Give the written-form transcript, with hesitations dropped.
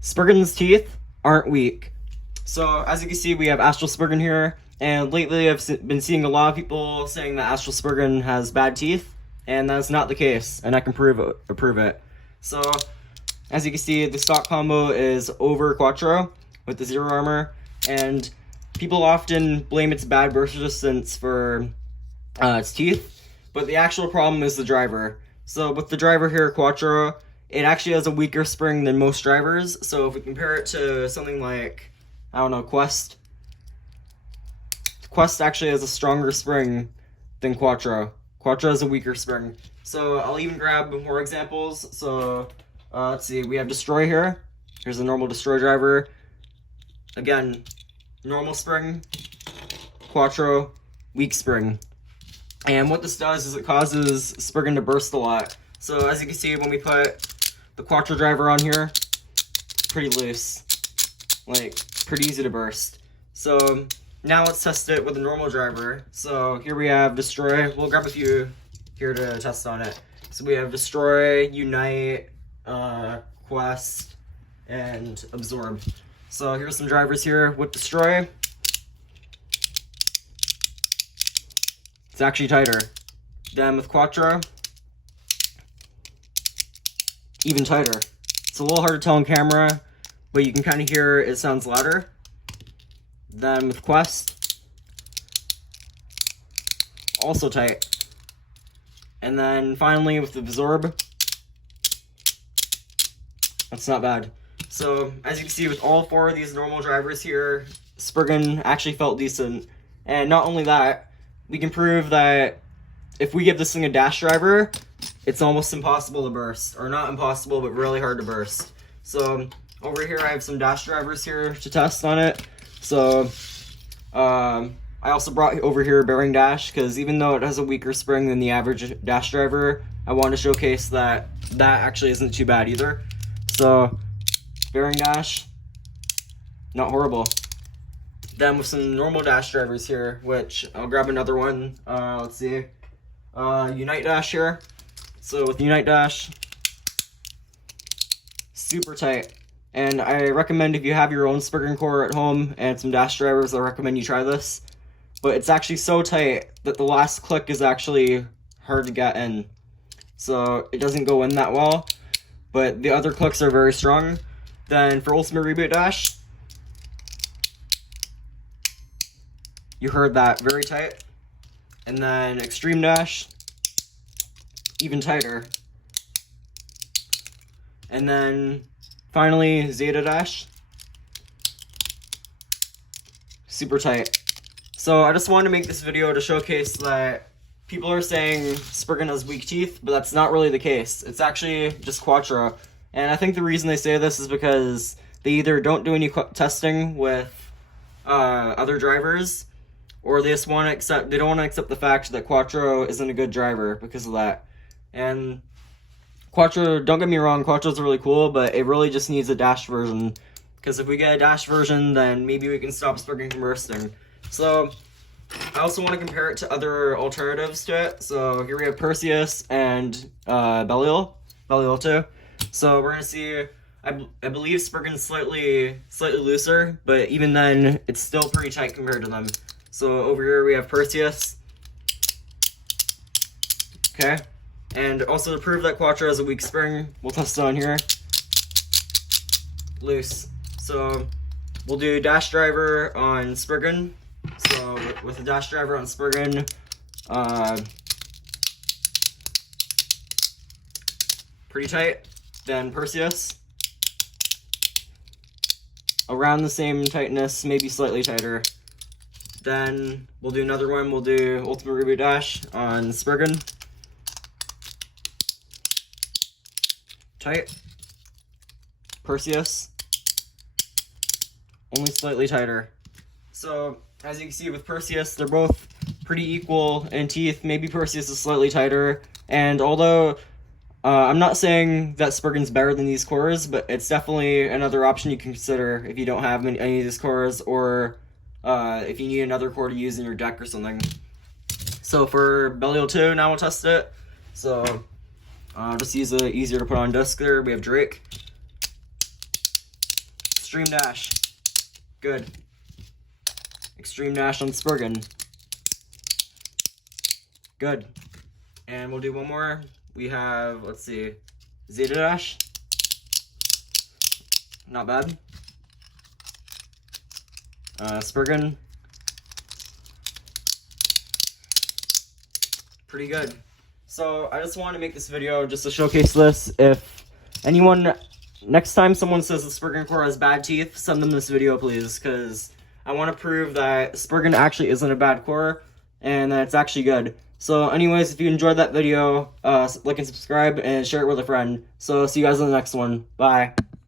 Spriggan's teeth aren't weak. So as you can see, we have Astral Spriggan here, and lately I've been seeing a lot of people saying that Astral Spriggan has bad teeth, and that's not the case, and I can prove it. So as you can see, the stock combo is over Quattro with the zero armor, and people often blame its bad burst resistance for its teeth, but the actual problem is the driver. So with the driver here, Quattro, it actually has a weaker spring than most drivers. So if we compare it to something like, I don't know, Quest actually has a stronger spring than Quattro. Quattro has a weaker spring. So I'll even grab more examples. So let's see, we have Destroy here. Here's a normal Destroy driver. Again, normal spring, Quattro, weak spring. And what this does is it causes Spriggan to burst a lot. So as you can see, when we put the Quattro driver on here, pretty loose, like pretty easy to burst. So now let's test it with a normal driver. So here we have Destroy. We'll grab a few here to test on it. So we have Destroy, Unite, Quest, and Absorb. So here's some drivers here with Destroy. It's actually tighter. Then with Quattro, even tighter. It's a little hard to tell on camera, but you can kind of hear it sounds louder. Then with Quest, also tight. And then finally with the Absorb, that's not bad. So as you can see with all four of these normal drivers here, Spriggan actually felt decent. And not only that, we can prove that if we give this thing a dash driver, it's almost impossible to burst. Or not impossible, but really hard to burst. So over here I have some dash drivers here to test on it. So I also brought over here bearing dash, because even though it has a weaker spring than the average dash driver, I want to showcase that that actually isn't too bad either. So bearing dash, not horrible. Then with some normal dash drivers here, which I'll grab another one. Let's see, Unite dash here. So with Unite dash, super tight. And I recommend if you have your own Spriggan core at home and some dash drivers, I recommend you try this. But it's actually so tight that the last click is actually hard to get in. So it doesn't go in that well, but the other clicks are very strong. Then for Ultimate Reboot dash, you heard that, very tight. And then Extreme dash, even tighter. And then finally Zeta dash, super tight. So I just wanted to make this video to showcase that people are saying Spriggan has weak teeth, but that's not really the case. It's actually just Quattro. And I think the reason they say this is because they either don't do any testing with other drivers, or they just want to accept, they don't want to accept the fact that Quattro isn't a good driver because of that. And Quattro, don't get me wrong, Quattro's really cool, but it really just needs a dash version. Because if we get a dash version, then maybe we can stop Spriggan from bursting. So I also want to compare it to other alternatives to it. So here we have Perseus and Belial 2. So we're gonna see. I believe Spriggan's slightly looser, but even then, it's still pretty tight compared to them. So over here we have Perseus. Okay, and also to prove that Quattro has a weak spring, we'll test it on here. Loose. So we'll do dash driver on Spriggan. So with the dash driver on Spriggan, pretty tight. Then Perseus, around the same tightness, maybe slightly tighter. Then we'll do another one. We'll do Ultimate Reboot dash on Spriggan. Tight. Perseus, only slightly tighter. So as you can see with Perseus, they're both pretty equal in teeth. Maybe Perseus is slightly tighter. And although I'm not saying that Spriggan's better than these cores, but it's definitely another option you can consider if you don't have any of these cores, or if you need another core to use in your deck or something. So for Belial 2, now we'll test it. So just use the easier to put on disc there. We have Drake. Extreme Dash. Good. Extreme Dash on Spriggan. Good. And we'll do one more. We have, let's see, Zeta Dash. Not bad. Spriggan. Pretty good. So I just want to make this video just to showcase this. If anyone, next time someone says the Spriggan core has bad teeth, send them this video please, because I want to prove that Spriggan actually isn't a bad core and that it's actually good. So anyways, if you enjoyed that video, like and subscribe and share it with a friend. So see you guys in the next one. Bye.